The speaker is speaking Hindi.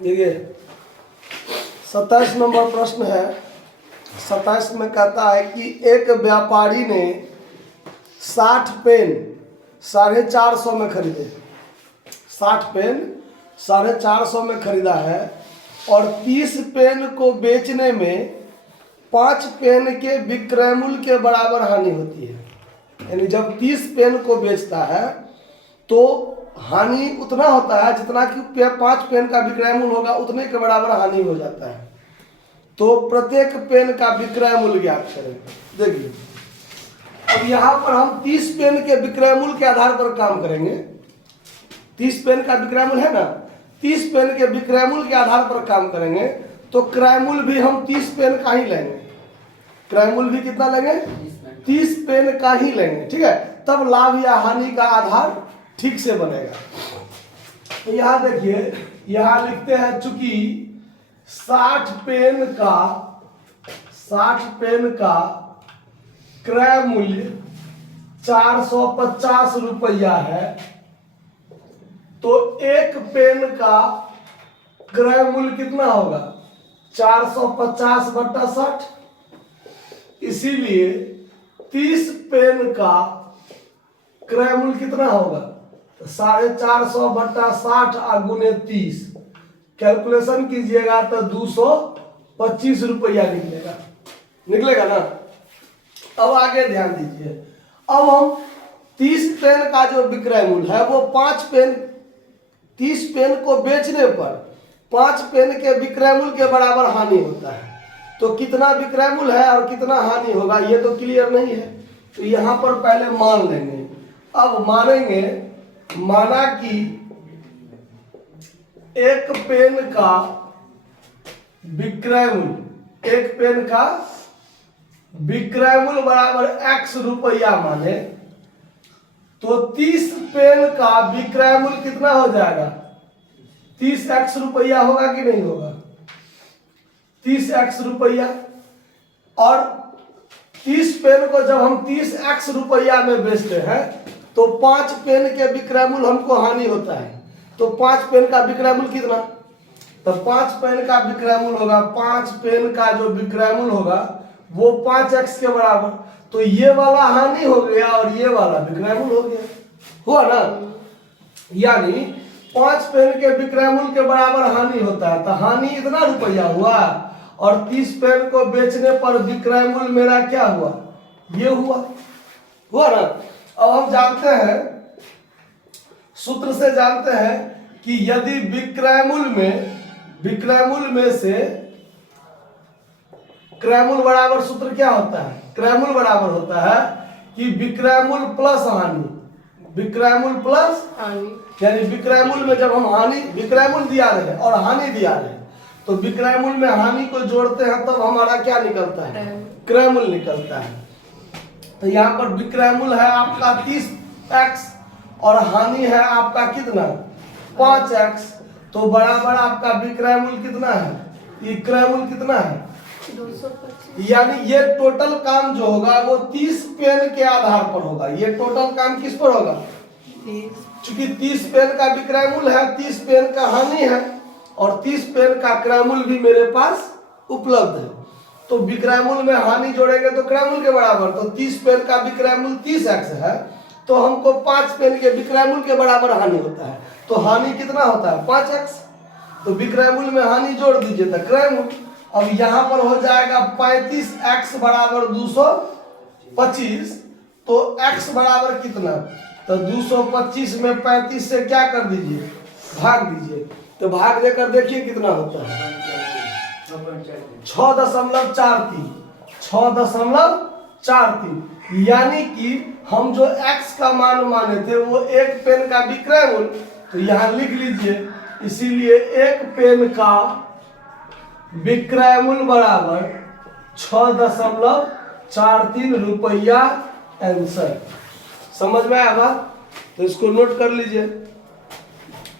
देखिए 27 नंबर प्रश्न है। 27 में कहता है कि एक व्यापारी ने 60 पेन 450 में खरीदे। 60 पेन 450 में खरीदा है और 30 पेन को बेचने में 5 पेन के विक्रय मूल्य के बराबर हानि होती है। यानी जब 30 पेन को बेचता है तो हानि उतना होता है जितना कि 5 पेन का विक्रय मूल्य होगा उतने के बराबर हानि हो जाता है। तो प्रत्येक पेन का विक्रय मूल्य ज्ञात करें। देखिए अब यहाँ पर हम 30 पेन के विक्रय मूल्य के आधार पर काम करेंगे। 30 पेन का विक्रय मूल्य है ना, 30 पेन के विक्रय मूल्य के आधार पर काम करेंगे। तो क्रय मूल्य भी हम 30 पेन का ही लेंगे। क्रय मूल्य भी कितना लेंगे? 30 पेन का ही लेंगे, ठीक है। तब लाभ या हानि का आधार ठीक से बनेगा। तो यहाँ देखिए, यहाँ लिखते हैं चूंकि 60 पेन का क्रय मूल्य 450 रुपया है, तो एक पेन का क्रय मूल्य कितना होगा? 450 बटा 60। इसीलिए 30 पेन का क्रय मूल्य कितना होगा? 450 बटा 60 और गुने 30। कैलकुलेशन कीजिएगा तो 225 रुपया निकलेगा ना। अब आगे ध्यान दीजिए। अब हम 30 पेन का जो विक्रय मूल्य है वो 5 पेन 30 पेन को बेचने पर 5 पेन के विक्रय मूल्य के बराबर हानि होता है। तो कितना विक्रय मूल्य है और कितना हानि होगा ये तो क्लियर नहीं है। तो यहाँ पर पहले मान लेंगे। अब मानेंगे, माना कि एक पेन का विक्रय मूल्य, एक पेन का विक्रय मूल्य बराबर x रुपया माने, तो 30 पेन का विक्रय मूल्य कितना हो जाएगा? 30x रुपया होगा कि नहीं होगा? 30x रुपया। और 30 पेन को जब हम 30x रुपया में बेचते हैं तो 5 पेन के विक्रय मूल्य हमको हानि होता है। तो 5 पेन का विक्रय मूल्य कितना? तो 5 पेन का विक्रय मूल्य होगा, 5 पेन का जो विक्रय मूल्य होगा वो 5x के बराबर। तो ये वाला हानि हो गया और ये वाला विक्रय मूल्य हो गया, हुआ ना। यानी 5 पेन के विक्रय मूल्य के बराबर हानि होता है, तो हानि इतना रुपया हुआ और 30 पेन को बेचने पर विक्रय मूल्य मेरा क्या हुआ? ये हुआ ना। अब हम जानते हैं, सूत्र से जानते हैं कि यदि विक्रय मूल्य में से क्रय मूल्य बराबर, सूत्र क्या होता है? क्रय मूल्य बराबर होता है कि विक्रय मूल्य प्लस हानि। विक्रय मूल्य प्लस हानि, यानी विक्रय मूल्य में जब हम हानि, विक्रय मूल्य दिया रहे और हानि दिया रहे, तो विक्रय मूल्य में हानि को जोड़ते हैं तब हमारा क्या निकलता है? क्रय मूल्य निकलता है। तो यहाँ पर विक्रय मूल्य है आपका 30x और हानि है आपका कितना? 5x। तो बराबर आपका विक्रय मूल्य कितना है? ये क्रय मूल्य कितना है? 225। यानी ये टोटल काम जो होगा वो 30 पेन के आधार पर होगा। ये टोटल काम किस पर होगा? 30। चूंकि 30 पेन का विक्रय मूल्य है, 30 पेन का हानि है और 30 पेन का क्रय मूल्य भी मेरे पास उपलब्ध है। तो विक्रय मूल्य में हानि जोड़ेंगे तो क्रय मूल्य के बराबर। तो 30 पेन का विक्रय मूल्य 30x है, तो हमको 5 पेन के विक्रय मूल्य के बराबर हानि होता है। तो हानि कितना होता है? 5x। तो विक्रय मूल्य में हानि जोड़ दीजिए तो क्रय मूल्य। अब यहाँ पर हो जाएगा 35x बराबर 225। तो x बराबर कितना? तो 225 में 35 से क्या कर दीजिए? भाग दीजिए। तो भाग देकर देखिए कितना होता है? 6.43। 6.43। यानी कि हम जो x का मान माने थे वो एक पेन का विक्रय मूल्य, तो यहाँ लिख लीजिए। इसीलिए एक पेन का विक्रय मूल्य बराबर 6.43 रुपया आंसर। समझ में आया बात? तो इसको नोट कर लीजिए।